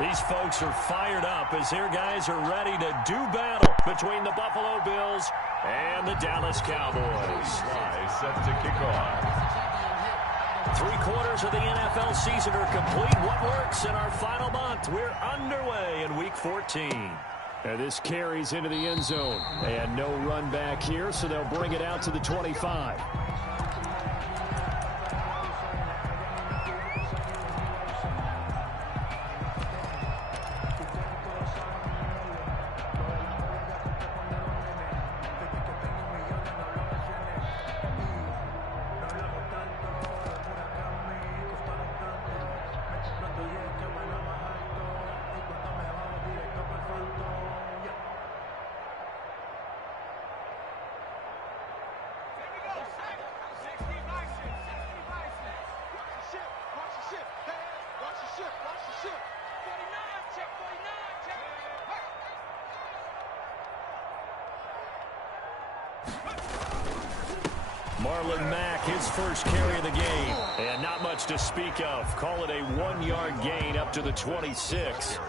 These folks are fired up as their guys are ready to do battle between the Buffalo Bills and the Dallas Cowboys. Set to kick off. 3/4 of the NFL season are complete. What works in our final month? We're underway in Week 14. And this carries into the end zone. And no run back here, so they'll bring it out to the 25. Marlon Mack, his first carry of the game. And not much to speak of. Call it a 1-yard gain up to the 26.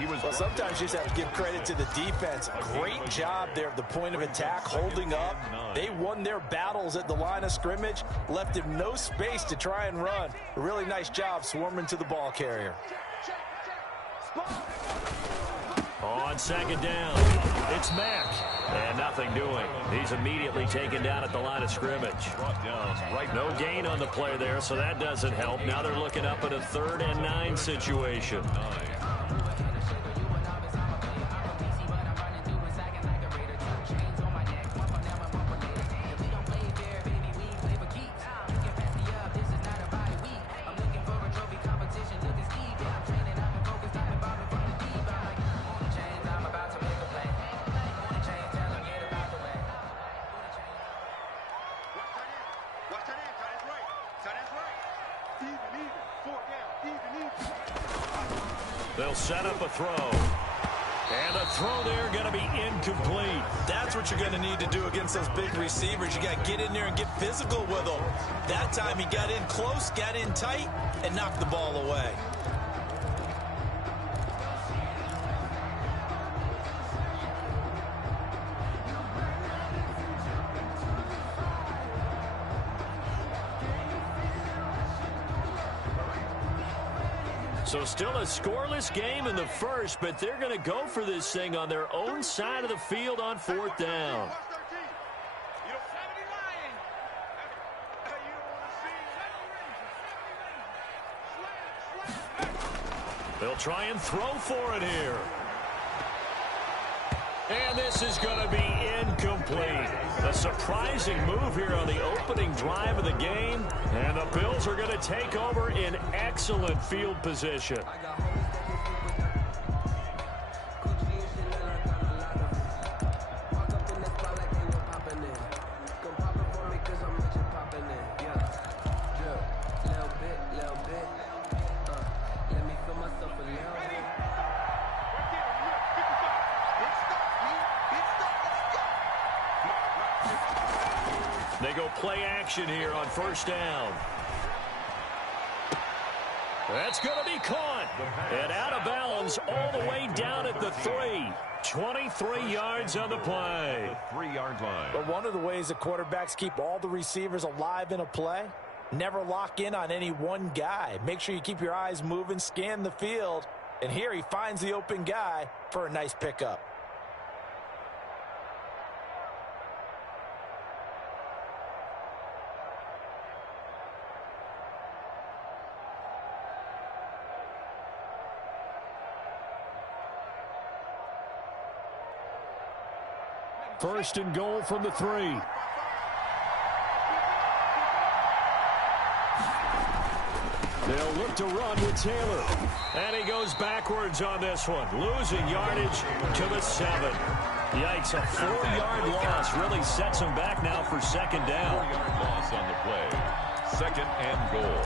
Well, sometimes you just have to give credit to the defense. Great job there at the point of attack, holding up. They won their battles at the line of scrimmage, left him no space to try and run. A really nice job swarming to the ball carrier. On second down, it's Mack. And nothing doing. He's immediately taken down at the line of scrimmage. No gain on the play there, so that doesn't help. Now they're looking up at a 3rd and 9 situation. They'll set up a throw. And the throw there going to be incomplete. That's what you're going to need to do against those big receivers. You got to get in there and get physical with them. That time he got in close, got in tight, and knocked the ball away. So still a scoreless game in the first, but they're going to go for this thing on their own side of the field on 4th down. They'll try and throw for it here. And this is going to be incomplete. A surprising move here on the opening drive of the game. And the Bills are going to take over in excellent field position. They go play action here on 1st down. That's going to be caught. And out of bounds all the way down at the 3. 23 yards on the play. 3-yard line. But one of the ways that quarterbacks keep all the receivers alive in a play, never lock in on any one guy. Make sure you keep your eyes moving, scan the field. And here he finds the open guy for a nice pickup. First and goal from the 3. They'll look to run with Taylor. And he goes backwards on this one, losing yardage to the 7. Yikes, a 4-yard loss really sets him back now for 2nd down. 4-yard loss on the play. 2nd and goal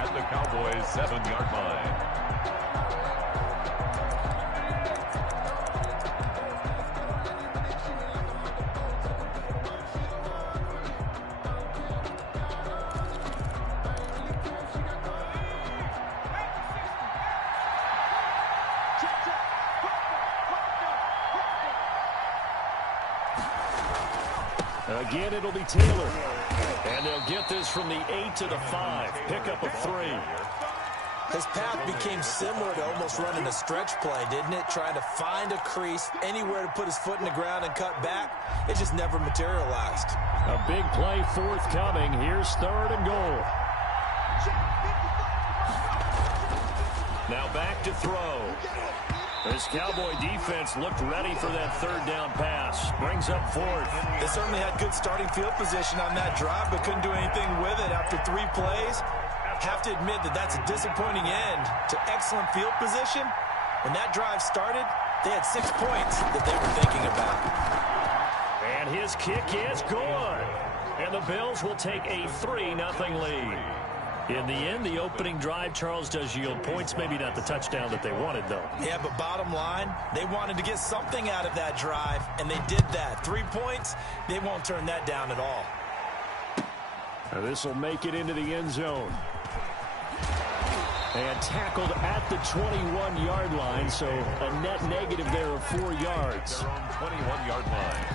at the Cowboys' 7-yard line. Again, it'll be Taylor. And they'll get this from the 8 to the 5. Pick up a 3. His path became similar to almost running a stretch play, didn't it? Trying to find a crease, anywhere to put his foot in the ground and cut back. It just never materialized. A big play forthcoming. Here's 3rd and goal. Now back to throw. This Cowboy defense looked ready for that 3rd down pass. Brings up 4th. They certainly had good starting field position on that drive, but couldn't do anything with it after 3 plays. Have to admit that that's a disappointing end to excellent field position. When that drive started, they had 6 points that they were thinking about. And his kick is good. And the Bills will take a 3-0 lead. In the end, the opening drive, Charles, does yield points. Maybe not the touchdown that they wanted, though. Yeah, but bottom line, they wanted to get something out of that drive, and they did that. 3 points, they won't turn that down at all. This will make it into the end zone. And tackled at the 21-yard line, so a net negative there of 4 yards. 21-yard line.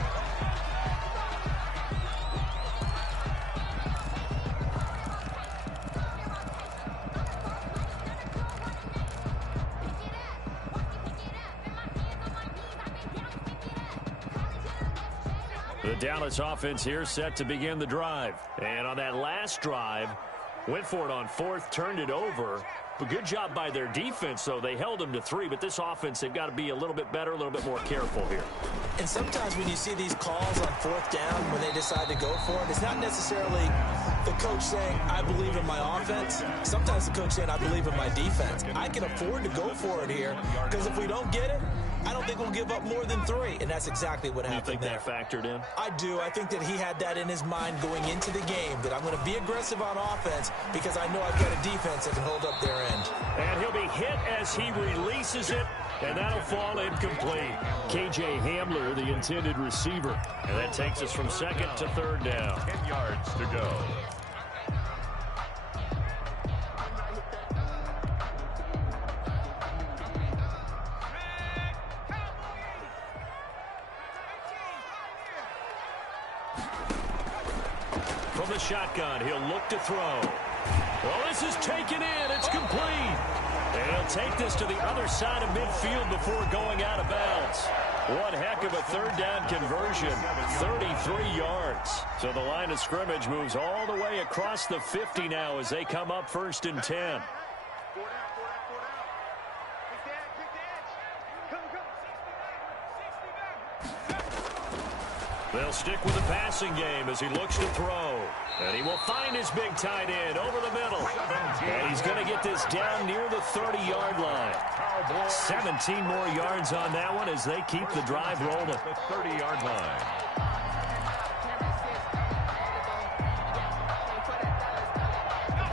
The Dallas offense here set to begin the drive. And on that last drive, went for it on 4th, turned it over. But good job by their defense, though. They held them to 3, but this offense, they've got to be a little bit better, a little bit more careful here. And sometimes when you see these calls on 4th down, when they decide to go for it, it's not necessarily the coach saying, I believe in my offense. Sometimes the coach saying, I believe in my defense. I can afford to go for it here, because if we don't get it, I don't think we'll give up more than 3, and that's exactly what happened there. You think that factored in? I do. I think that he had that in his mind going into the game, that I'm going to be aggressive on offense because I know I've got a defense that can hold up their end. And he'll be hit as he releases it, and that'll fall incomplete. K.J. Hamler, the intended receiver. And that takes us from 2nd to 3rd down. 10 yards to go. From the shotgun, he'll look to throw. Well, this is taken in. It's complete. And he'll take this to the other side of midfield before going out of bounds. One heck of a 3rd down conversion, 33 yards. So the line of scrimmage moves all the way across the 50 now as they come up 1st and 10. They'll stick with the passing game as he looks to throw. And he will find his big tight end over the middle. And he's going to get this down near the 30-yard line. 17 more yards on that one as they keep the drive rolling. The 30-yard line.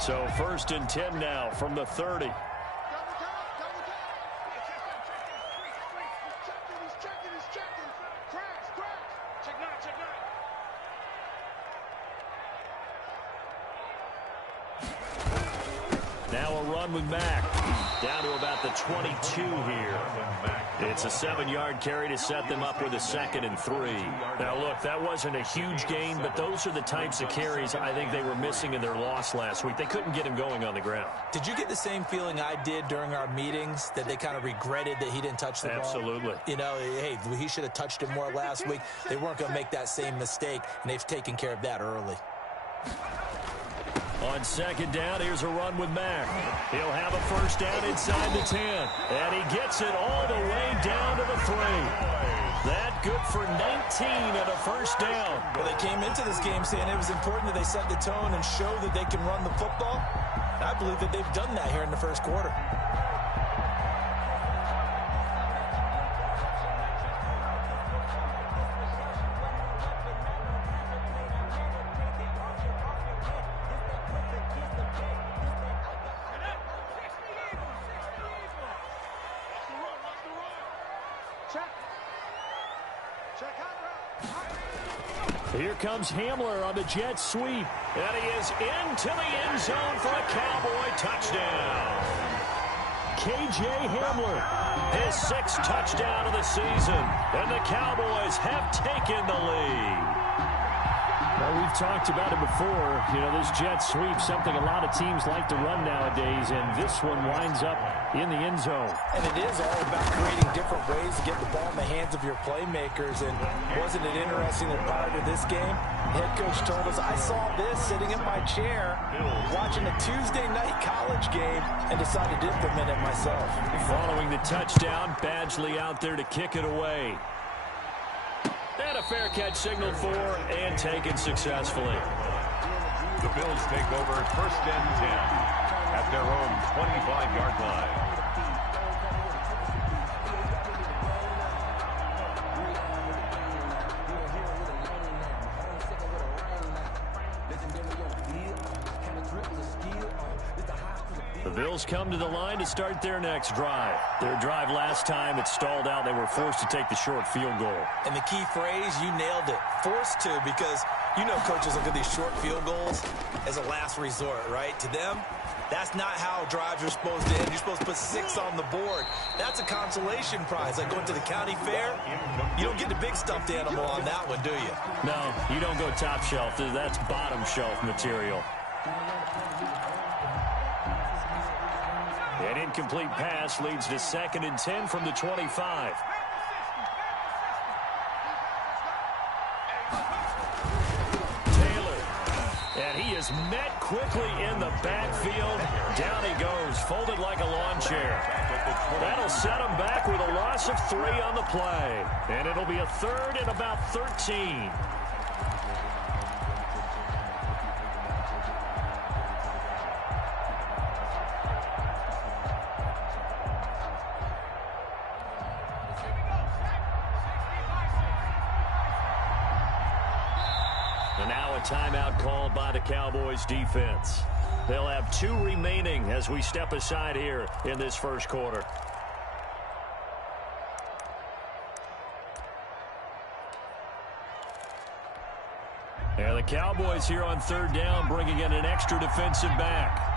So 1st and 10 now from the 30. Now a run with Mack. Down to about the 22 here. It's a 7-yard carry to set them up with a 2nd and 3. Now, look, that wasn't a huge gain, but those are the types of carries I think they were missing in their loss last week. They couldn't get him going on the ground. Did you get the same feeling I did during our meetings, that they kind of regretted that he didn't touch the ball? Absolutely. You know, hey, he should have touched it more last week. They weren't going to make that same mistake, and they've taken care of that early. On 2nd down, here's a run with Mack. He'll have a 1st down inside the 10. And he gets it all the way down to the 3. That good for 19 and a 1st down. Well, they came into this game saying it was important that they set the tone and show that they can run the football. I believe that they've done that here in the 1st quarter. Here comes Hamler on the jet sweep. And he is into the end zone for a Cowboy touchdown. K.J. Hamler, his 6th touchdown of the season. And the Cowboys have taken the lead. Well, we've talked about it before. You know, this jet sweep, something a lot of teams like to run nowadays, and this one winds up in the end zone. And it is all about creating different ways to get the ball in the hands of your playmakers. And wasn't it interesting that prior to this game, the head coach told us, I saw this sitting in my chair watching a Tuesday night college game and decided to implement it myself. Following the touchdown, Badgley out there to kick it away. And a fair catch signaled for and taken successfully. The Bills take over 1st and 10 at their own 25-yard line. The Bills come to the line to start their next drive. Their drive last time, it stalled out. They were forced to take the short field goal. And the key phrase, you nailed it, forced to, because you know coaches look at these short field goals as a last resort, right? To them, that's not how drives are supposed to end. You're supposed to put 6 on the board. That's a consolation prize. Like going to the county fair, you don't get the big stuffed animal on that one, do you? No, you don't go top shelf. That's bottom shelf material. An incomplete pass leads to 2nd and 10 from the 25. Taylor. And he is met quickly in the backfield. Down he goes, folded like a lawn chair. That'll set him back with a loss of 3 on the play. And it'll be a 3rd and about 13. And now a timeout called by the Cowboys defense. They'll have 2 remaining as we step aside here in this first quarter. And the Cowboys here on 3rd down, bringing in an extra defensive back.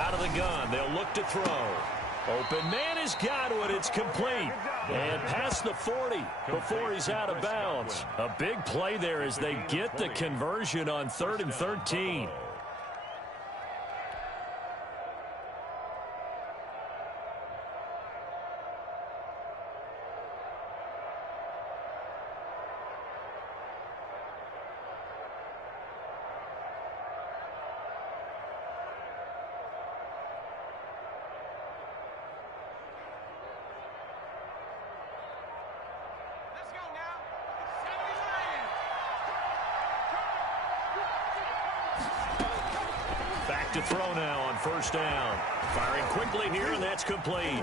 Out of the gun, they'll look to throw. Open man has got it. It's complete. And past the 40 before he's out of bounds. A big play there as they get the conversion on 3rd and 13. To throw now on 1st down. Firing quickly here, and that's complete.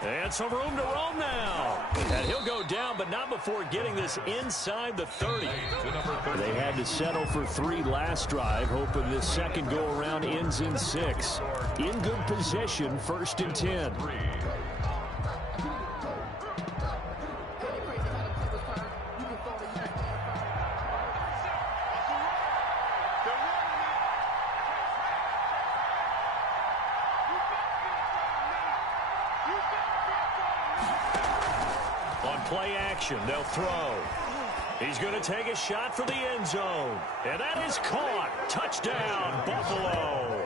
And some room to roam now. And he'll go down, but not before getting this inside the 30. They had to settle for 3 last drive, hoping this second go-around ends in 6. In good position, 1st and 10. Play action, they'll throw. He's going to take a shot for the end zone. And that is caught. Touchdown, Buffalo.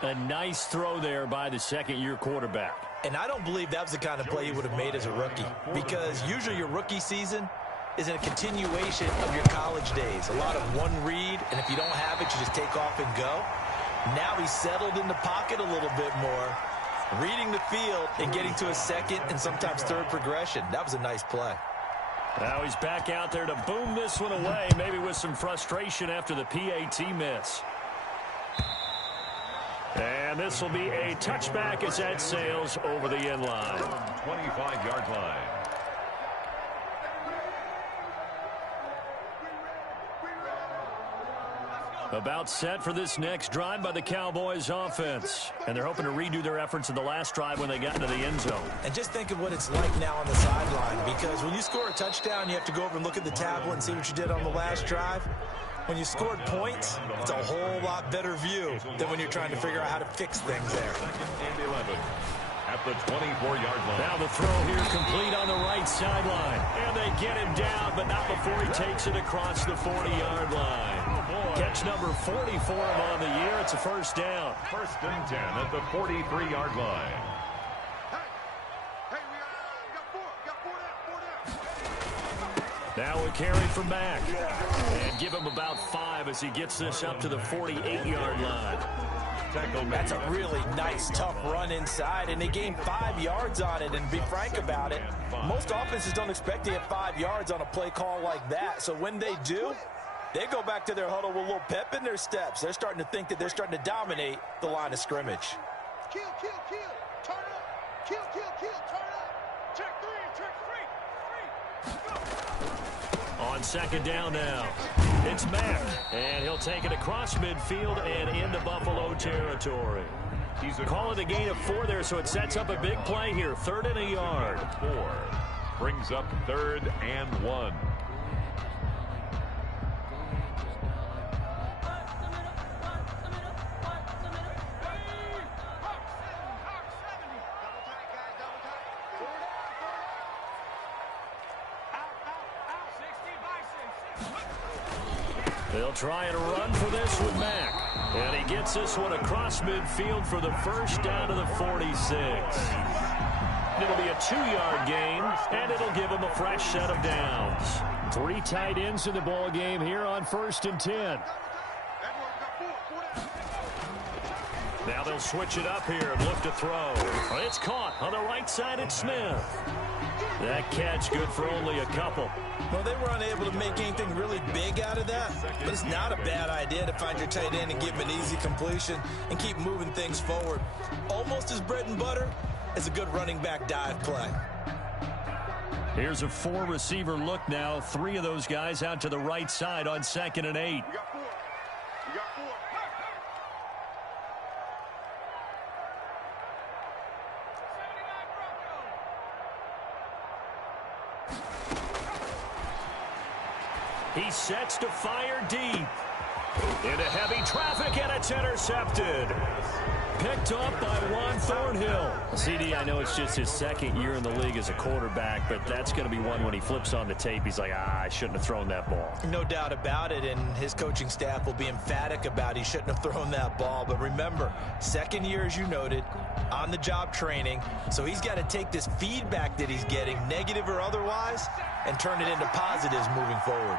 A nice throw there by the second-year quarterback. And I don't believe that was the kind of play he would have made as a rookie, because usually your rookie season is a continuation of your college days. A lot of one read, and if you don't have it, you just take off and go. Now he's settled in the pocket a little bit more, reading the field and getting to a 2nd and sometimes 3rd progression. That was a nice play. Now he's back out there to boom this one away, maybe with some frustration after the PAT miss. And this will be a touchback as that sails over the end line. 25-yard line. About set for this next drive by the Cowboys offense. And they're hoping to redo their efforts in the last drive when they got into the end zone. And just think of what it's like now on the sideline, because when you score a touchdown, you have to go over and look at the tablet and see what you did on the last drive. When you scored points, it's a whole lot better view than when you're trying to figure out how to fix things there. And 11 at the 24-yard line. Now the throw here complete on the right sideline. And they get him down, but not before he takes it across the 40-yard line. Catch number 44 on the year. It's a first down. First and 10 at the 43-yard line. Now a carry from Mack. And give him about 5 as he gets this up to the 48-yard line. That's a really nice, tough run inside, and they gained 5 yards on it. And to be frank about it, most offenses don't expect to get 5 yards on a play call like that. So when they do, they go back to their huddle with a little pep in their steps. They're starting to think that they're starting to dominate the line of scrimmage. Kill, kill, kill, turn up. Kill, kill, kill, turn up. Check 3, On second down now, it's Mack, and he'll take it across midfield and into Buffalo territory. Call it a gain of 4 there, so it sets up a big play here. 3rd and a yard. 4 brings up 3rd and 1. They'll try and run for this with Mack. And he gets this one across midfield for the first down to the 46. It'll be a 2-yard gain, and it'll give him a fresh set of downs. 3 tight ends in the ball game here on 1st and 10. Now they'll switch it up here and look to throw. It's caught on the right side. It's Smith. That catch good for only a couple. Well, they were unable to make anything really big out of that, but it's not a bad idea to find your tight end and give him an easy completion and keep moving things forward. Almost as bread and butter as a good running back dive play. Here's a 4-receiver look now. 3 of those guys out to the right side on 2nd and 8. We got 4. We got 4. He sets to fire deep. Into heavy traffic, and it's intercepted. Picked up by Juan Thornhill. CD, I know it's just his 2nd year in the league as a quarterback, but that's going to be one when he flips on the tape. He's like, I shouldn't have thrown that ball. No doubt about it, and his coaching staff will be emphatic about he shouldn't have thrown that ball. But remember, 2nd year, as you noted, on-the-job training, so he's got to take this feedback that he's getting, negative or otherwise, and turn it into positives moving forward.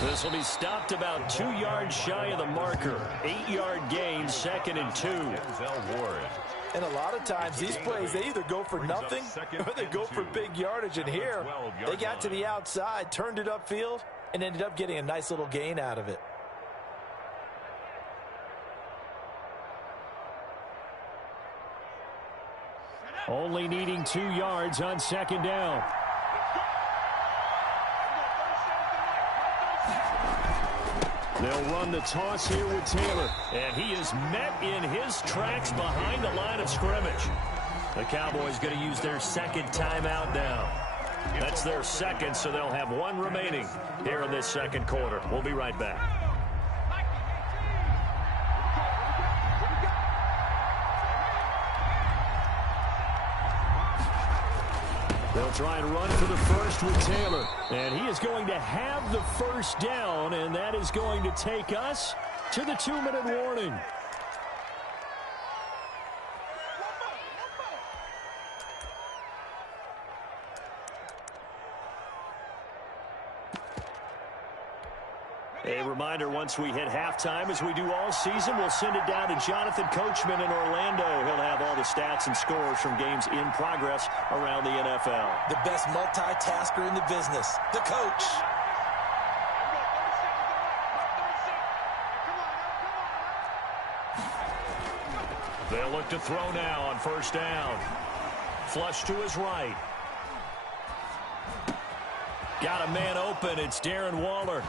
This will be stopped about 2 yards shy of the marker. 8-yard gain, 2nd and 2. And a lot of times these plays, they either go for nothing or they go for big yardage. And here, they got to the outside, turned it upfield, and ended up getting a nice little gain out of it. Only needing 2 yards on 2nd down. They'll run the toss here with Taylor. And he is met in his tracks behind the line of scrimmage. The Cowboys going to use their 2nd timeout now. That's their 2nd, so they'll have 1 remaining here in this 2nd quarter. We'll be right back. They'll try and run for the first with Taylor. And he is going to have the first down, and that is going to take us to the 2-minute warning. A reminder, once we hit halftime, as we do all season, we'll send it down to Jonathan Coachman in Orlando. He'll have all the stats and scores from games in progress around the NFL. The best multitasker in the business, the coach. They'll look to throw now on 1st down. Flush to his right. Got a man open. It's Darren Waller.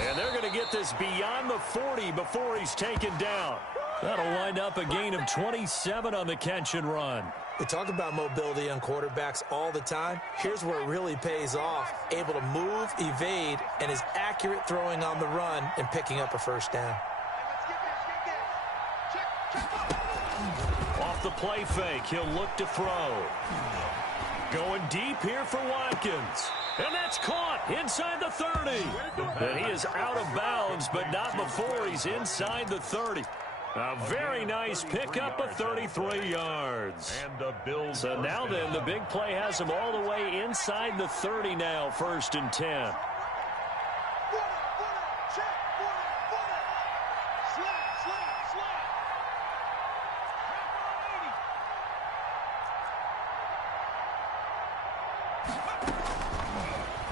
And they're going to get this beyond the 40 before he's taken down. That'll wind up a gain of 27 on the catch and run. We talk about mobility on quarterbacks all the time. Here's where it really pays off. Able to move, evade, and is accurate throwing on the run and picking up a first down. Off the play fake, he'll look to throw. Going deep here for Watkins. And that's caught inside the 30. And he is out of bounds, but not before he's inside the 30. A very nice pickup of 33 yards. So now then, the big play has him all the way inside the 30 now, 1st and 10.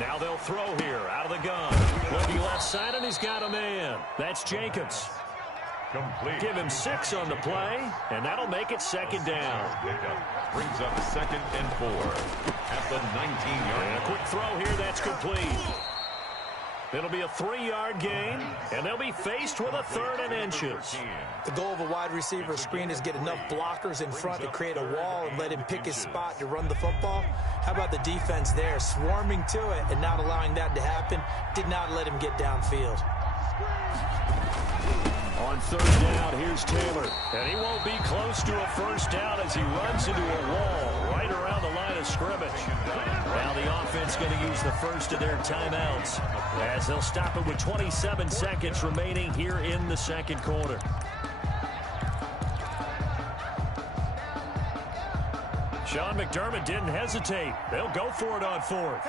Now they'll throw here out of the gun. Looking left side, and he's got a man. That's Jacobs. Complete. Give him 6 on the play, and that'll make it 2nd down. Brings up 2nd and 4 at the 19-yard line. A quick throw here, that's complete. It'll be a 3-yard gain, and they'll be faced with a 3rd and inches. The goal of a wide receiver screen is get enough blockers in front to create a wall and let him pick his spot to run the football. How about the defense there, swarming to it and not allowing that to happen? Did not let him get downfield. On 3rd down, here's Taylor. And he won't be close to a first down as he runs into a wall right around the line of scrimmage. Now the offense going to use the first of their timeouts as they'll stop it with 27 seconds remaining here in the 2nd quarter. Sean McDermott didn't hesitate. They'll go for it on 4th.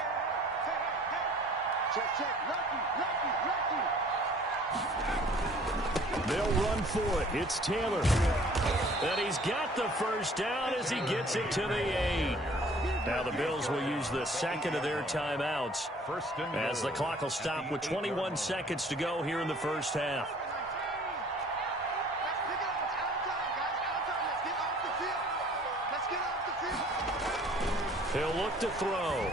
Check. They'll run for it. It's Taylor. And he's got the first down as he gets it to the 8. Now the Bills will use the 2nd of their timeouts as the clock will stop with 21 seconds to go here in the first half. He'll look to throw.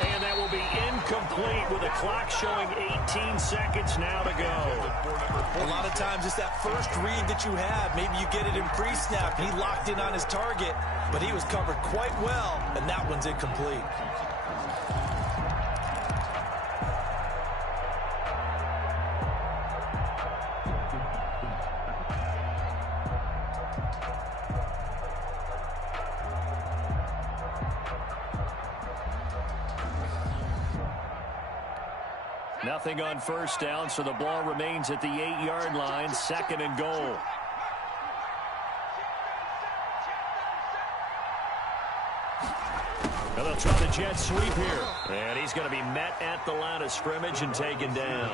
And that will be incomplete with the clock showing 18 seconds now to go. A lot of times it's that first read that you have. Maybe you get it in pre-snap. He locked in on his target, but he was covered quite well, and that one's incomplete. Nothing on first down, so the ball remains at the 8-yard line, 2nd and goal. Now they'll try the jet sweep here. And he's going to be met at the line of scrimmage and taken down.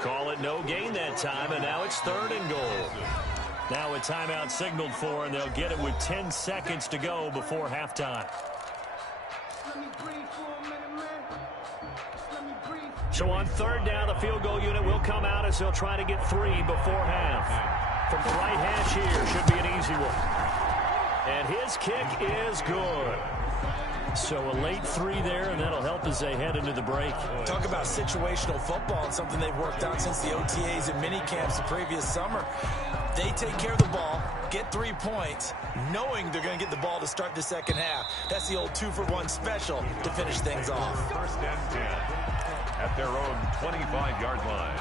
Call it no gain that time, and now it's 3rd and goal. Now a timeout signaled for, and they'll get it with 10 seconds to go before halftime. So on 3rd down, the field goal unit will come out as they'll try to get 3 before half. From the right hash here, should be an easy one. And his kick is good. So a late 3 there, and that'll help as they head into the break. Talk about situational football. It's something they've worked on since the OTAs and mini camps the previous summer. They take care of the ball, get 3 points, knowing they're going to get the ball to start the 2nd half. That's the old 2-for-1 special to finish things off. 1st and 10 at their own 25-yard line.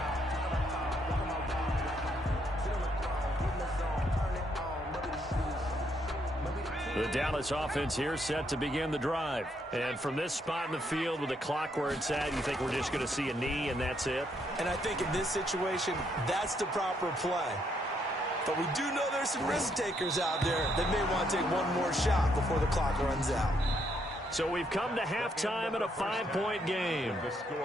The Dallas offense here set to begin the drive. And from this spot in the field with the clock where it's at, you think we're just going to see a knee and that's it? And I think in this situation, that's the proper play. But we do know there's some risk takers out there that may want to take one more shot before the clock runs out. So we've come to halftime in a 5-point game.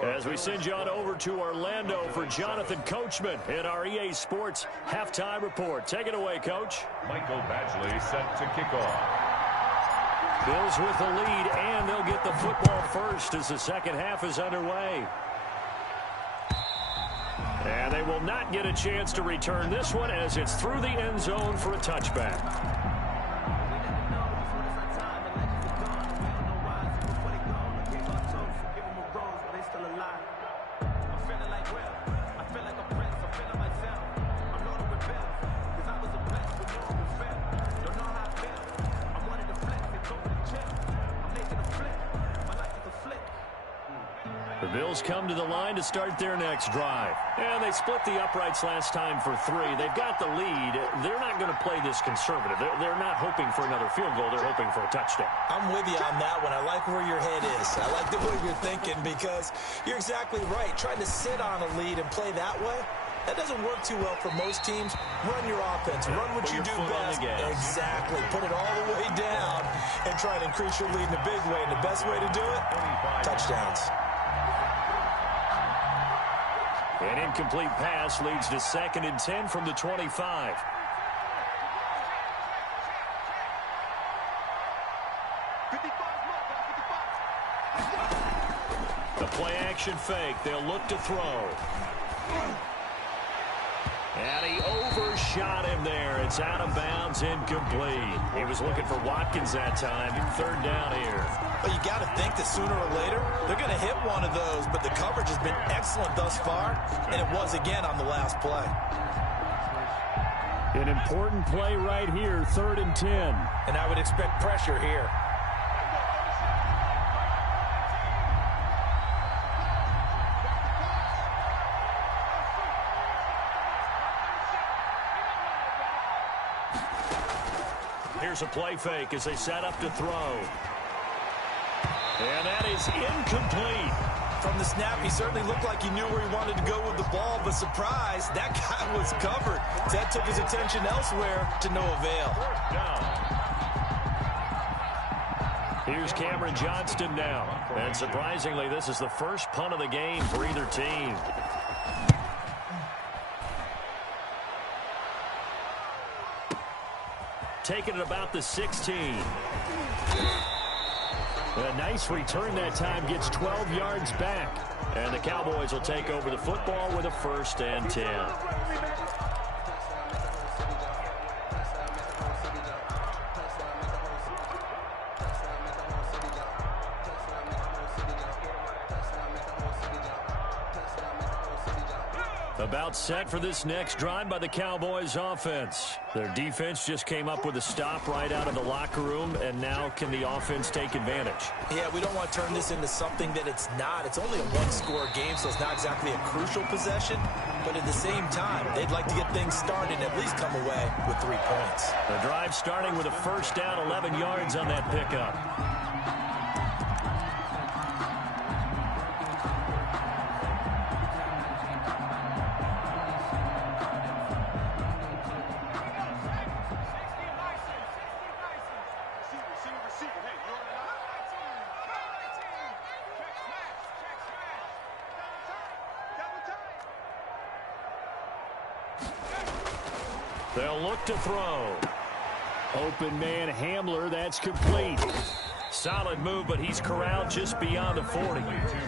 As we send you on over to Orlando for Jonathan Coachman in our EA Sports Halftime Report. Take it away, Coach. Michael Badgley set to kick off. Bills with the lead, and they'll get the football first as the 2nd half is underway. And they will not get a chance to return this one as it's through the end zone for a touchback. Bills come to the line to start their next drive. And they split the uprights last time for 3. They've got the lead. They're not going to play this conservative. They're not hoping for another field goal. They're hoping for a touchdown. I'm with you on that one. I like where your head is. I like the way you're thinking because you're exactly right. Trying to sit on a lead and play that way, that doesn't work too well for most teams. Run your offense. Run what you do best. Exactly. Put it all the way down and try to increase your lead in a big way. And the best way to do it, touchdowns. An incomplete pass leads to 2nd and 10 from the 25. The play-action fake. They'll look to throw. And he overshot him there. It's out of bounds, incomplete. He was looking for Watkins that time. 3rd down here. But you got to think that sooner or later, they're going to hit one of those. But the coverage has been excellent thus far, and it was again on the last play. An important play right here, 3rd and 10. And I would expect pressure here. Here's a play fake as they set up to throw. And that is incomplete. From the snap, he certainly looked like he knew where he wanted to go with the ball, but surprise, that guy was covered. That took his attention elsewhere to no avail. Here's Cameron Johnston now. And surprisingly, this is the first punt of the game for either team. Taking it about the 16. A nice return that time, gets 12 yards back. And the Cowboys will take over the football with a 1st and 10. About set for this next drive by the Cowboys offense. Their defense just came up with a stop right out of the locker room, and now can the offense take advantage? Yeah, we don't want to turn this into something that it's not. It's only a one-score game, so it's not exactly a crucial possession. But at the same time, they'd like to get things started and at least come away with 3 points. The drive starting with a 1st down, 11 yards on that pickup. They'll look to throw. Open man Hamler, that's complete. Solid move, but he's corralled just beyond the 40.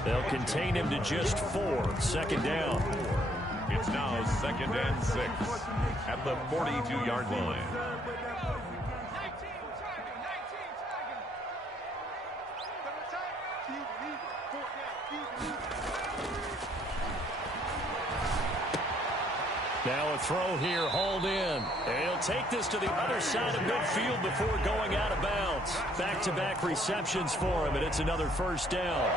They'll contain him to just 4. 2nd down. It's now 2nd and 6 at the 42-yard line. Now a throw here, hauled in. And he'll take this to the other side of midfield before going out of bounds. Back-to-back receptions for him, and it's another 1st down.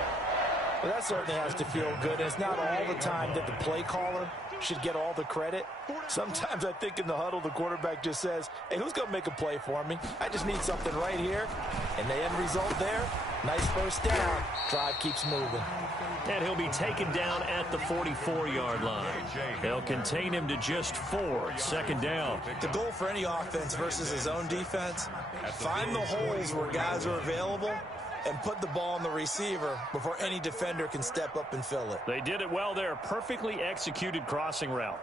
Well, that certainly has to feel good. It's not all the time that the play caller should get all the credit. Sometimes I think in the huddle, the quarterback just says, hey, who's going to make a play for me? I just need something right here. And the end result there, nice 1st down. Drive keeps moving. And he'll be taken down at the 44-yard line. They'll contain him to just 4. 2nd down. The goal for any offense versus his own defense, find the holes where guys are available and put the ball on the receiver before any defender can step up and fill it. They did it well there. Perfectly executed crossing route.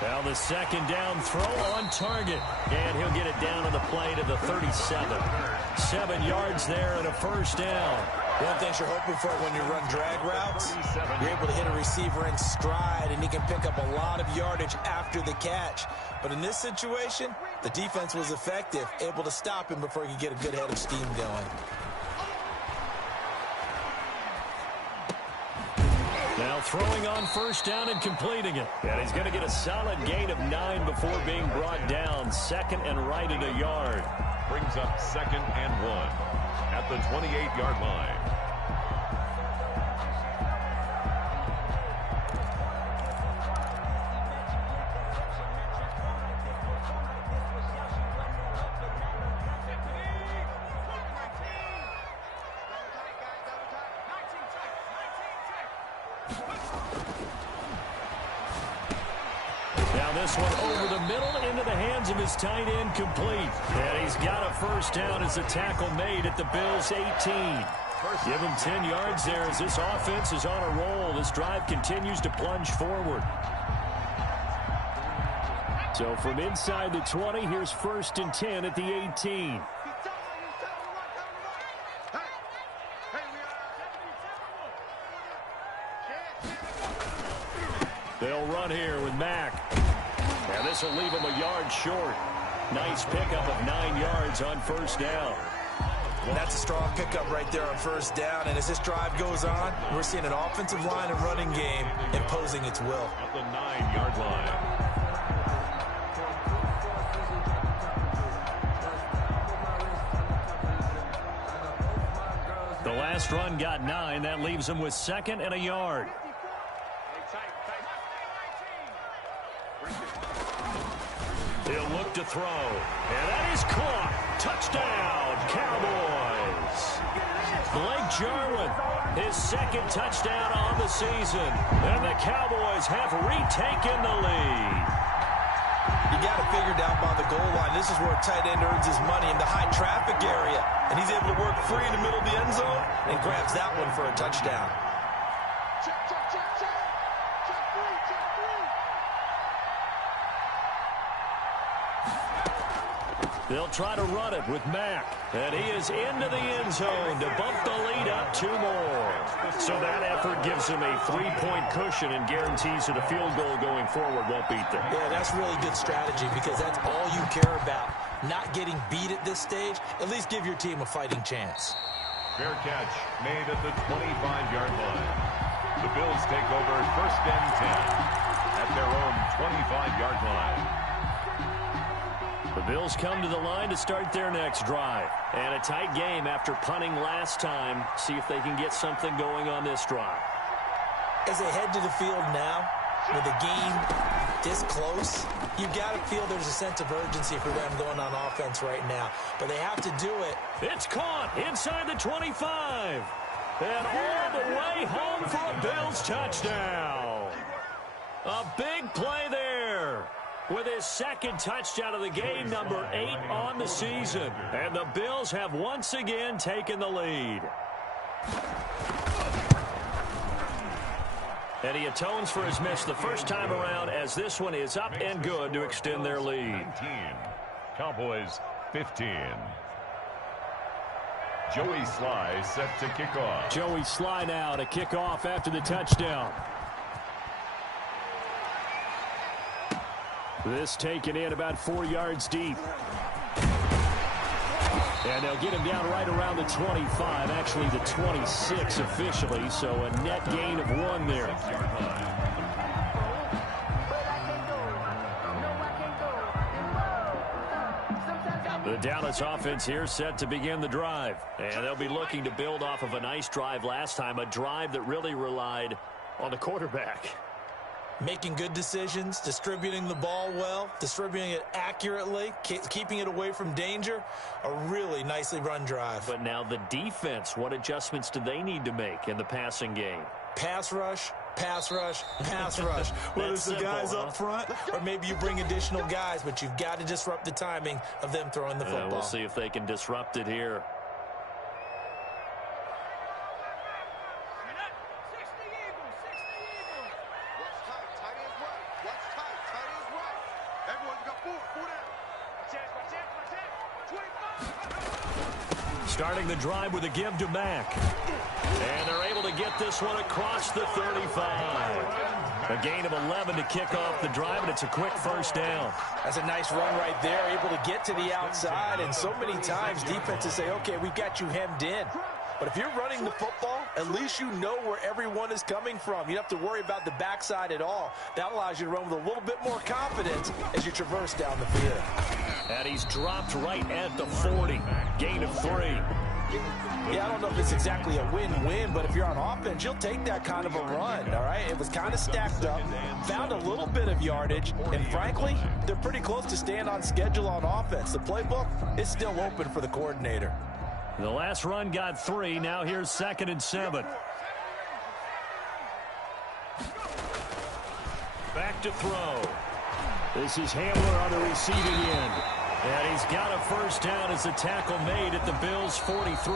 Now the 2nd down throw on target. And he'll get it down on the play to the 37. 7 yards there and a 1st down. One thing you're hoping for when you run drag routes, you're able to hit a receiver in stride, and he can pick up a lot of yardage after the catch. But in this situation, the defense was effective, able to stop him before he could get a good head of steam going. Now throwing on 1st down and completing it. And he's going to get a solid gain of 9 before being brought down. 2nd and right at a yard. brings up 2nd and 1 at the 28-yard line. Now this one over the middle into the hands of his tight end, complete. And he's got a first down as a tackle made at the Bills' 18. Give him 10 yards there as this offense is on a roll. This drive continues to plunge forward. So from inside the 20, here's 1st and 10 at the 18. They'll run here with Mack. And this will leave him a yard short. Nice pickup of 9 yards on first down. That's a strong pickup right there on first down. And as this drive goes on, we're seeing an offensive line and running game imposing its will. At the 9-yard line. The last run got 9. That leaves him with 2nd and a yard. He'll look to throw. And that is caught. Touchdown, Cowboys. Blake Jarwin, his 2nd touchdown on the season. And the Cowboys have retaken the lead. You got it figured out by the goal line. This is where a tight end earns his money, in the high traffic area. And he's able to work free in the middle of the end zone and grabs that one for a touchdown. Check, check, check, check. Check 3, check 3. They'll try to run it with Mack. And he is into the end zone to bump the lead up 2 more. So that effort gives him a 3-point cushion and guarantees that a field goal going forward won't beat them. Yeah, that's really good strategy because that's all you care about. Not getting beat at this stage. At least give your team a fighting chance. Fair catch made at the 25-yard line. The Bills take over 1st and 10 at their own 25-yard line. The Bills come to the line to start their next drive. And a tight game after punting last time. See if they can get something going on this drive. As they head to the field now, with the game this close, you've got to feel there's a sense of urgency for them going on offense right now. But they have to do it. It's caught inside the 25. And all the way home for a Bills touchdown. A big play there. With his 2nd touchdown of the game, number 8 on the season. And the Bills have once again taken the lead. And he atones for his miss the first time around, as this one is up and good to extend their lead. 19. Cowboys 15. Joey Sly set to kick off. Joey Sly now to kick off after the touchdown. This taken in about 4 yards deep. And they'll get him down right around the 25, actually the 26 officially, so a net gain of 1 there. The Dallas offense here set to begin the drive. And they'll be looking to build off of a nice drive last time, a drive that really relied on the quarterback. Making good decisions, distributing the ball well, distributing it accurately, keeping it away from danger. A really nicely run drive. But now the defense, what adjustments do they need to make in the passing game? Pass rush, pass rush, pass rush. Whether it's the guys up front or maybe you bring additional guys, but you've got to disrupt the timing of them throwing the football. We'll see if they can disrupt it here. Starting the drive with a give to Mack. And they're able to get this one across the 35. A gain of 11 to kick off the drive, and it's a quick first down. That's a nice run right there, able to get to the outside. And so many times defenses say, okay, we've got you hemmed in. But if you're running the football, at least you know where everyone is coming from. You don't have to worry about the backside at all. That allows you to run with a little bit more confidence as you traverse down the field. And he's dropped right at the 40. Gain of 3. Yeah, I don't know if it's exactly a win-win, but if you're on offense, you'll take that kind of a run, all right? It was kind of stacked up, found a little bit of yardage, and frankly, they're pretty close to staying on schedule on offense. The playbook is still open for the coordinator. The last run got 3. Now here's 2nd and 7. Back to throw. This is Hamler on the receiving end. And he's got a first down as the tackle made at the Bills' 43.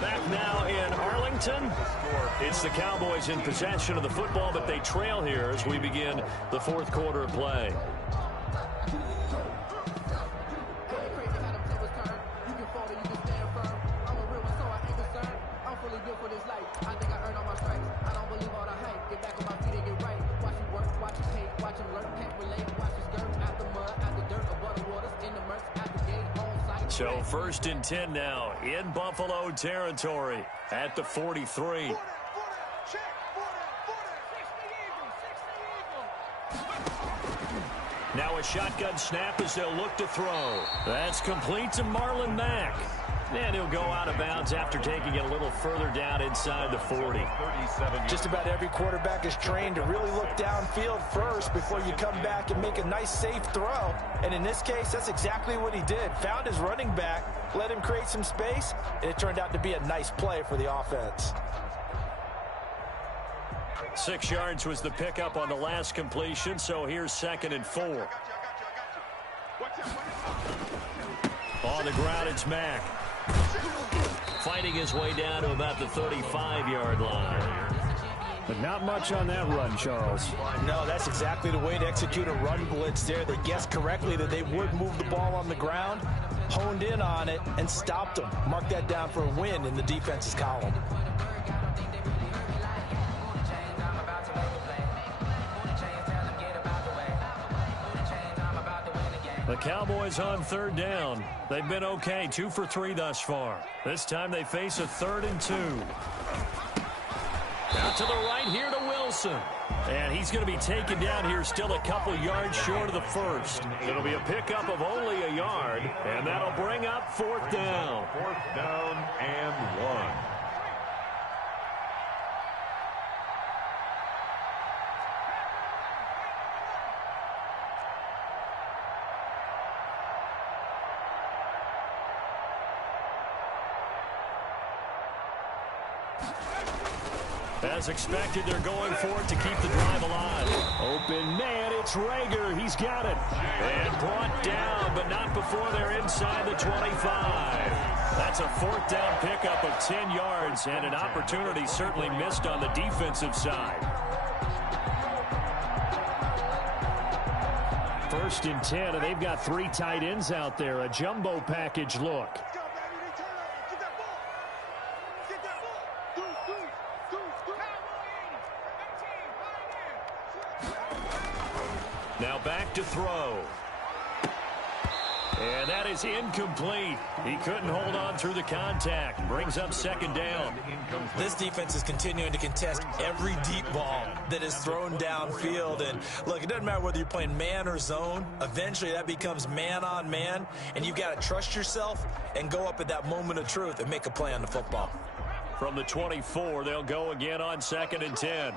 Back now in Arlington. It's the Cowboys in possession of the football, but they trail here as we begin the 4th quarter of play. So 1st and 10 now in Buffalo territory at the 43. Now a shotgun snap as they'll look to throw. That's complete to Marlon Mack. And he'll go out of bounds after taking it a little further down inside the 40. Just about every quarterback is trained to really look downfield first before you come back and make a nice, safe throw. And in this case, that's exactly what he did. Found his running back, let him create some space, and it turned out to be a nice play for the offense. 6 yards was the pickup on the last completion, so here's 2nd and 4. On the ground, it's Mack. Fighting his way down to about the 35-yard line. But not much on that run, Charles. No, that's exactly the way to execute a run blitz there. They guessed correctly that they would move the ball on the ground, honed in on it, and stopped them. Mark that down for a win in the defense's column. The Cowboys on 3rd down. They've been okay, 2 for 3 thus far. This time they face a 3rd and 2. Out to the right here to Wilson. And he's going to be taken down here still a couple yards short of the first. It'll be a pickup of only a yard, and that'll bring up 4th down. 4th down and 1. As expected, they're going for it to keep the drive alive. Open man, it's Rager. He's got it. And brought down, but not before they're inside the 25. That's a 4th down pickup of 10 yards, and an opportunity certainly missed on the defensive side. 1st and 10, and they've got 3 tight ends out there. A jumbo package look. Now back to throw. And that is incomplete. He couldn't hold on through the contact. Brings up 2nd down. This defense is continuing to contest every deep ball that is thrown downfield. And look, it doesn't matter whether you're playing man or zone. Eventually that becomes man on man. And you've got to trust yourself and go up at that moment of truth and make a play on the football. From the 24, they'll go again on 2nd and 10.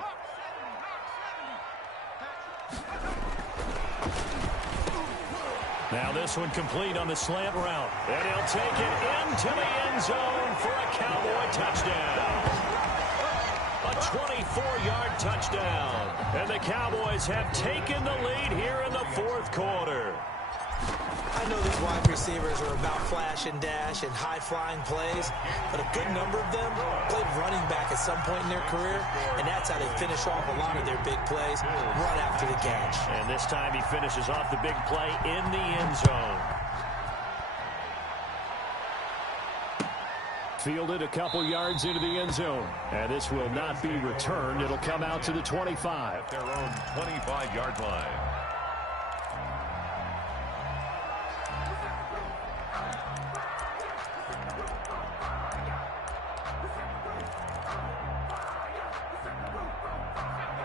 Now this one complete on the slant route. And he'll take it into the end zone for a Cowboy touchdown. A 24-yard touchdown. And the Cowboys have taken the lead here in the 4th quarter. I know these wide receivers are about flash and dash and high-flying plays, but a good number of them played running back at some point in their career, and that's how they finish off a lot of their big plays, run after the catch. And this time he finishes off the big play in the end zone. Fielded a couple yards into the end zone, and this will not be returned. It'll come out to the 25. Their own 25-yard line.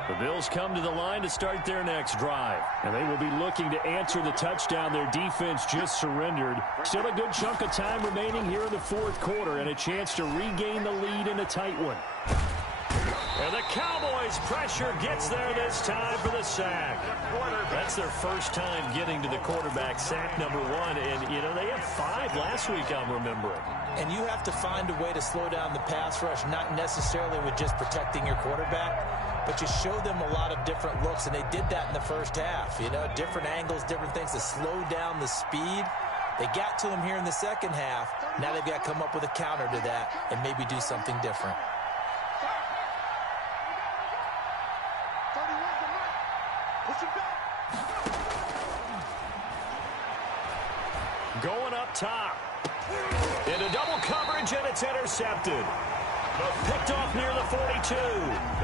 The Bills come to the line to start their next drive. And they will be looking to answer the touchdown their defense just surrendered. Still a good chunk of time remaining here in the fourth quarter and a chance to regain the lead in a tight one. And the Cowboys' pressure gets there this time for the sack. That's their first time getting to the quarterback, sack number 1. And, you know, they had 5 last week, I'm remembering. And you have to find a way to slow down the pass rush, not necessarily with just protecting your quarterback, but you show them a lot of different looks, and they did that in the first half. You know, different angles, different things to slow down the speed. They got to him here in the second half. Now they've got to come up with a counter to that and maybe do something different. Going up top. Into double coverage, and it's intercepted. But picked off near the 42.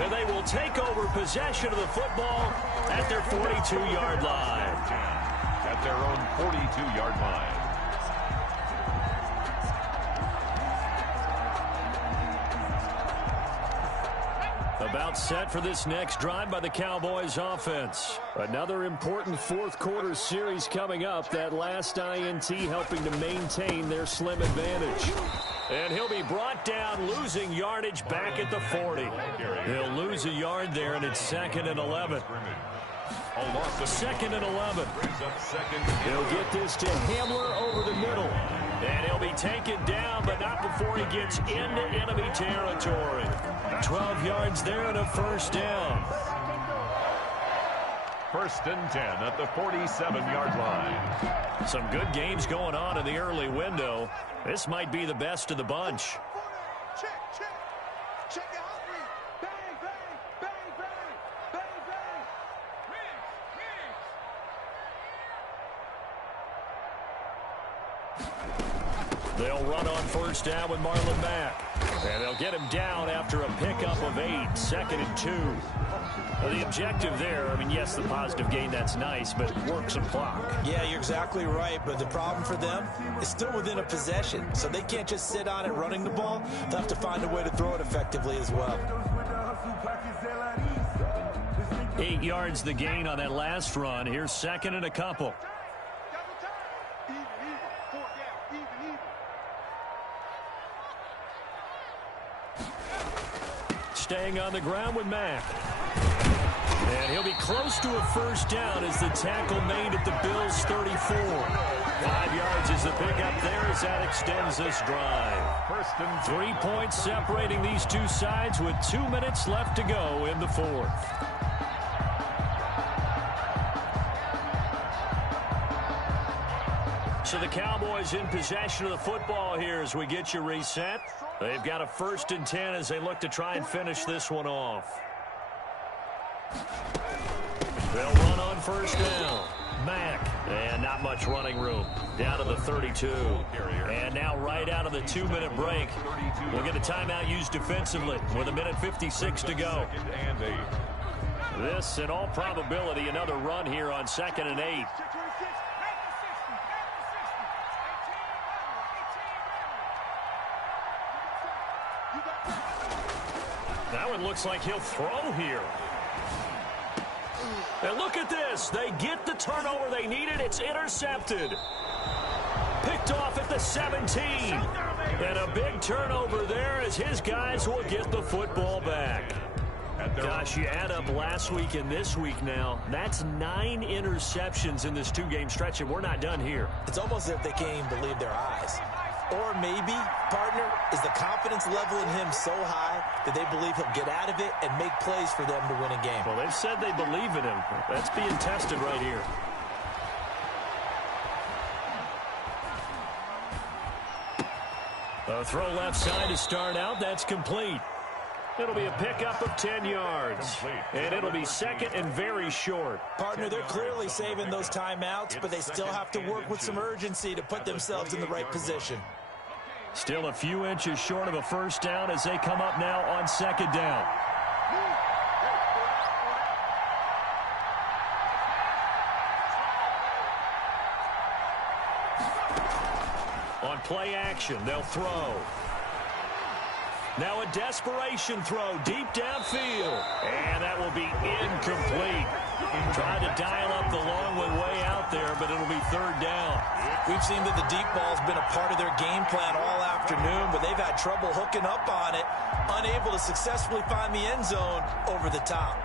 And they will take over possession of the football at their 42-yard line. At their own 42-yard line. About set for this next drive by the Cowboys offense. Another important fourth quarter series coming up. That last INT helping to maintain their slim advantage. And he'll be brought down, losing yardage back at the 40. He'll lose a yard there, and it's 2nd and 11. 2nd and 11. He'll get this to Hamler over the middle. And he'll be taken down, but not before he gets into enemy territory. 12 yards there and a first down. 1st and 10 at the 47-yard line. Some good games going on in the early window. This might be the best of the bunch. Check, check. Check it out, bang, bang, bang, bang, bang, bang. They'll run on first down with Marlon Mack. And they'll get him down after a pickup of 8, 2nd and 2. The objective there, I mean, yes, the positive gain, that's nice, but work some clock. Yeah, you're exactly right, but the problem for them is still within a possession, so they can't just sit on it running the ball. They'll have to find a way to throw it effectively as well. 8 yards the gain on that last run. Here's 2nd and a couple. Staying on the ground with Mack. And he'll be close to a first down as the tackle made at the Bills' 34. 5 yards is the pickup there as that extends this drive. 3 points separating these two sides with 2 minutes left to go in the fourth. So the Cowboys in possession of the football here as we get you reset. They've got a 1st and 10 as they look to try and finish this one off. They'll run on first down. Mack. And not much running room. Down to the 32. And now right out of the 2-minute break, we'll get a timeout used defensively with 1:56 to go. This, in all probability, another run here on 2nd and 8. That one looks like he'll throw here. And look at this. They get the turnover they needed. It's intercepted. Picked off at the 17. And a big turnover there as his guys will get the football back. Gosh, you add up last week and this week now. That's 9 interceptions in this 2-game stretch, and we're not done here. It's almost as if they can't even believe their eyes. Or maybe, partner, is the confidence level in him so high that they believe he'll get out of it and make plays for them to win a game. Well, they've said they believe in him. That's being tested right here. A throw left side to start out. That's complete. It'll be a pickup of 10 yards. And it'll be 2nd and very short. Partner, they're clearly saving those timeouts, but they still have to work with some urgency to put themselves in the right position. Still a few inches short of a first down as they come up now on 2nd down. On play action, they'll throw. Now a desperation throw deep downfield. And that will will be incomplete. Tried to dial up the long way out there, but it'll be third down. We've seen that the deep ball's been a part of their game plan all afternoon, but they've had trouble hooking up on it, unable to successfully find the end zone over the top.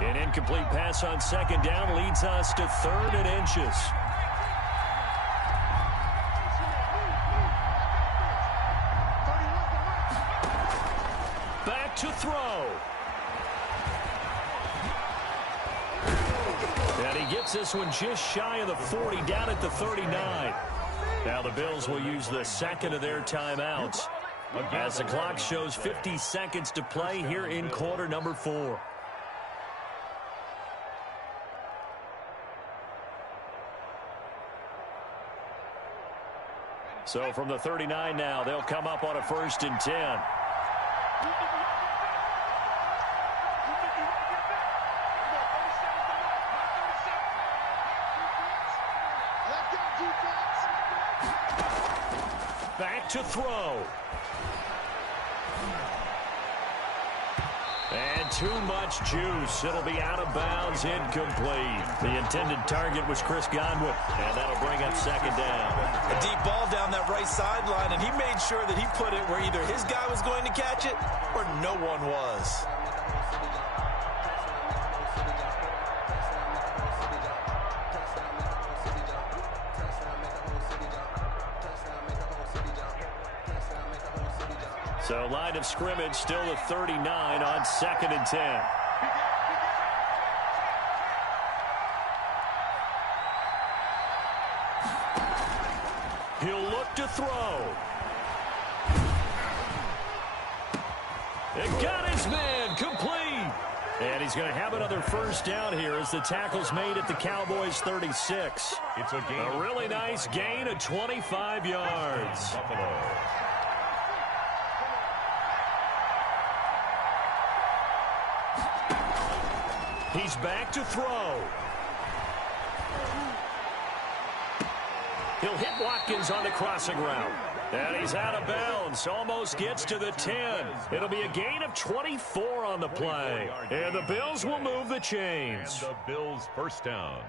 An incomplete pass on second down leads us to 3rd and inches. Back to throw. And he gets this one just shy of the 40, down at the 39. Now the Bills will use the second of their timeouts as the clock shows 50 seconds to play here in quarter number 4. So from the 39 now, they'll come up on a 1st and 10. Back to throw. And too much juice. It'll be out of bounds, incomplete. The intended target was Chris Godwin, and that'll bring up second down. A deep ball down that right sideline, and he made sure that he put it where either his guy was going to catch it or no one was. So line of scrimmage still at 39 on 2nd and 10. He'll look to throw. It got his man complete. And he's going to have another first down here as the tackle's made at the Cowboys' 36. It's a really nice gain of 25 yards. Buffalo. He's back to throw. He'll hit Watkins on the crossing route. And he's out of bounds. Almost gets to the 10. It'll be a gain of 24 on the play. And the Bills will move the chains. And the Bills' first down.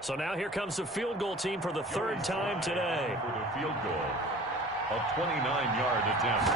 So now here comes the field goal team for the 3rd time today. For the field goal, a 29-yard attempt.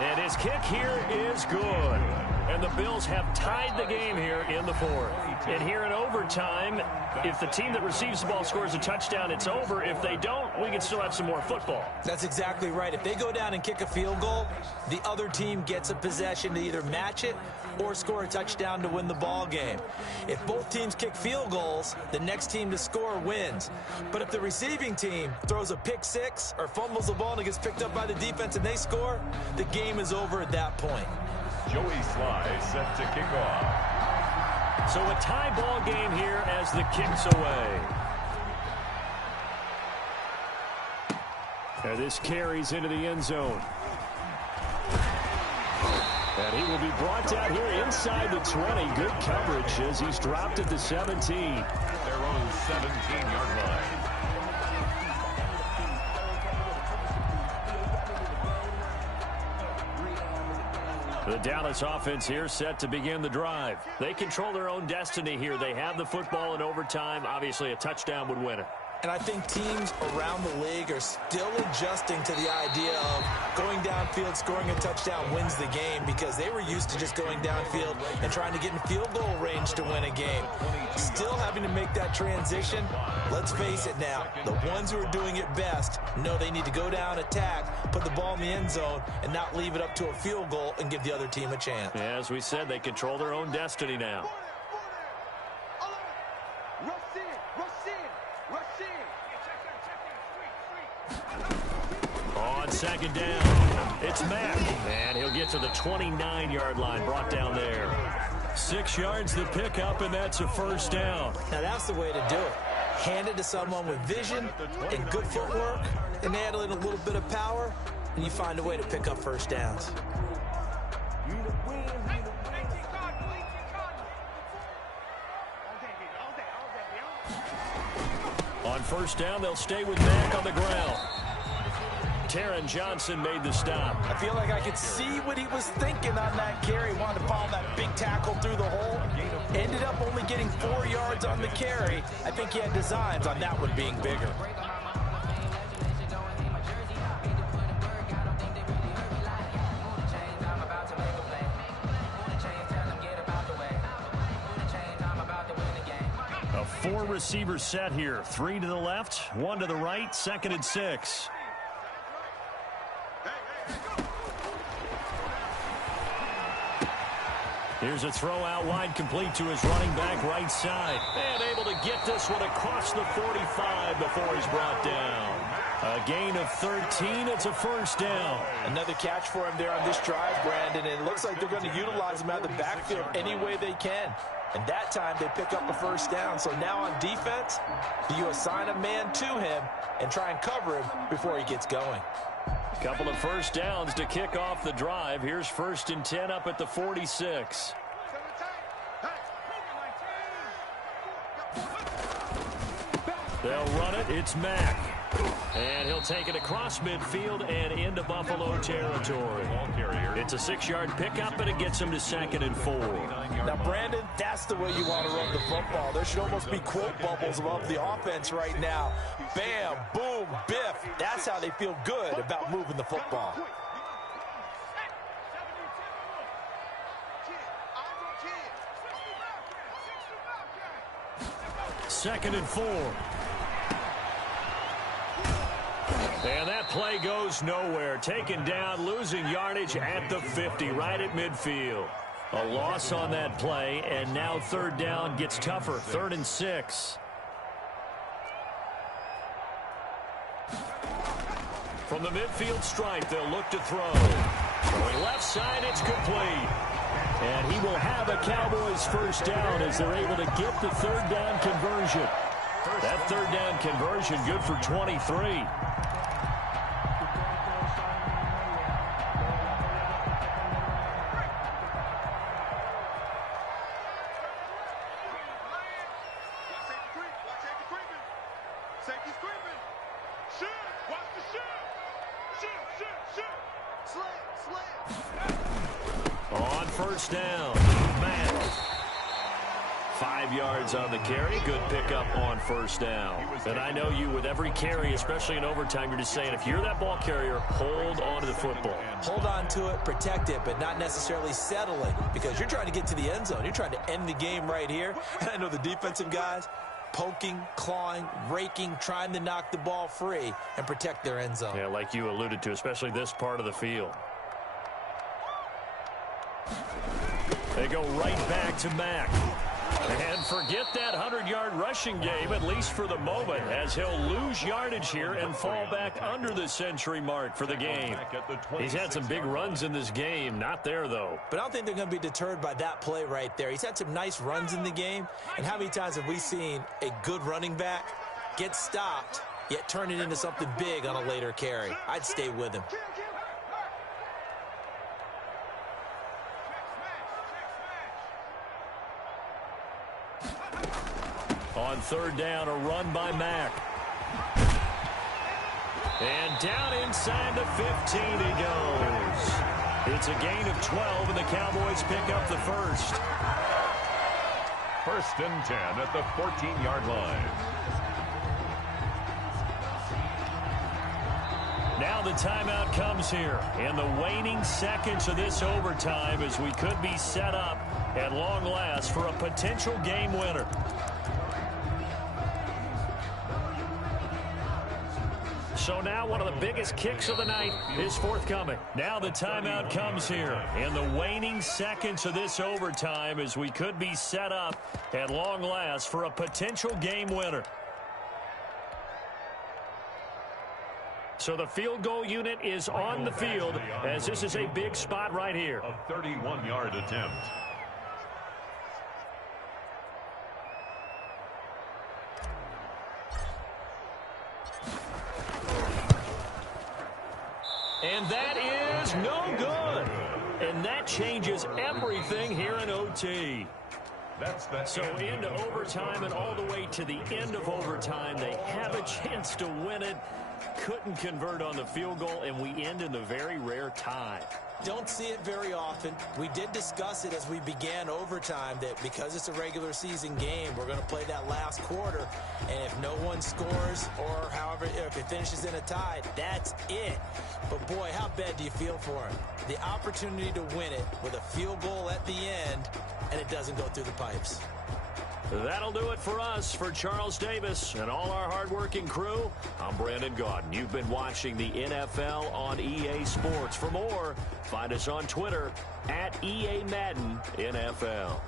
And his kick here is good. And the Bills have tied the game here in the 4th. And here in overtime, if the team that receives the ball scores a touchdown, it's over. If they don't, we can still have some more football. That's exactly right. If they go down and kick a field goal, the other team gets a possession to either match it or score a touchdown to win the ball game. If both teams kick field goals, the next team to score wins. But if the receiving team throws a pick six or fumbles the ball and it gets picked up by the defense and they score, the game is over at that point. Joey Sly set to kick off. So a tie ball game here as the kick's away. And this carries into the end zone. And he will be brought down here inside the 20. Good coverage as he's dropped at the 17. At their own 17-yard line. The Dallas offense here set to begin the drive. They control their own destiny here. They have the football in overtime. Obviously, a touchdown would win it. And I think teams around the league are still adjusting to the idea of going downfield, scoring a touchdown wins the game, because they were used to just going downfield and trying to get in field goal range to win a game. Still having to make that transition. Let's face it now, the ones who are doing it best know they need to go down, attack, put the ball in the end zone, and not leave it up to a field goal and give the other team a chance. As we said, they control their own destiny now. On second down, it's Mack, and he'll get to the 29-yard line, brought down there. 6 yards to pick up, and that's a first down. Now that's the way to do it. Hand it to someone with vision and good footwork, and add in a little bit of power, and you find a way to pick up first downs. On first down, they'll stay with Mack on the ground. Taron Johnson made the stop. I feel like I could see what he was thinking on that carry. Wanted to follow that big tackle through the hole. Ended up only getting 4 yards on the carry. I think he had designs on that one being bigger. A 4-receiver set here. 3 to the left, 1 to the right, 2nd and 6. Here's a throw out wide, complete to his running back right side. And able to get this one across the 45 before he's brought down. A gain of 13. It's a first down. Another catch for him there on this drive, Brandon. And it looks like they're going to utilize him out of the backfield any way they can. And that time they pick up a first down. So now on defense, do you assign a man to him and try and cover him before he gets going? Couple of first downs to kick off the drive. Here's 1st and 10 up at the 46. They'll run it. It's Mack. And he'll take it across midfield and into Buffalo territory. It's a 6-yard pickup, and it gets him to 2nd and 4. Now, Brandon, that's the way you want to run the football. There should almost be quote bubbles above the offense right now. Bam, boom, biff. That's how they feel good about moving the football. Second and 4. And that play goes nowhere. Taken down, losing yardage at the 50, right at midfield. A loss on that play, and now 3rd down gets tougher. 3rd and 6. From the midfield stripe, they'll look to throw. Going left side, it's complete. And he will have a Cowboys first down as they're able to get the 3rd down conversion. That 3rd down conversion good for 23. On first down, Mack. 5 yards on the carry. Good pickup on first down. And I know you, with every carry, especially in overtime, you're just saying, if you're that ball carrier, hold on to the football. Hold on to it, protect it, but not necessarily settle it, because you're trying to get to the end zone. You're trying to end the game right here. And I know the defensive guys poking, clawing, raking, trying to knock the ball free and protect their end zone. Yeah, like you alluded to, especially this part of the field. They go right back to Mack. And forget that 100-yard rushing game, at least for the moment, as he'll lose yardage here and fall back under the century mark for the game. He's had some big runs in this game. Not there, though. But I don't think they're going to be deterred by that play right there. He's had some nice runs in the game. And how many times have we seen a good running back get stopped, yet turn it into something big on a later carry? I'd stay with him. On 3rd down, a run by Mack. And down inside the 15 he goes. It's a gain of 12, and the Cowboys pick up the first. 1st and 10 at the 14-yard line. Now the timeout comes here. In the waning seconds of this overtime, as we could be set up at long last for a potential game winner. So now one of the biggest kicks of the night is forthcoming. Now the timeout comes here in the waning seconds of this overtime, as we could be set up at long last for a potential game winner. So the field goal unit is on the field, as this is a big spot right here. A 31-yard attempt. And that is no good. And that changes everything here in OT. So into overtime and all the way to the end of overtime, they have a chance to win it. Couldn't convert on the field goal, and we end in the very rare tie. Don't see it very often. We did discuss it as we began overtime that because it's a regular season game, we're going to play that last quarter. And if no one scores or however, if it finishes in a tie, that's it. But, boy, how bad do you feel for him? The opportunity to win it with a field goal at the end, and it doesn't go through the pipes. That'll do it for us. For Charles Davis and all our hardworking crew, I'm Brandon Gaudin. You've been watching the NFL on EA Sports. For more, find us on Twitter at EA Madden NFL.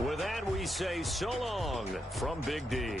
With that, we say so long from Big D.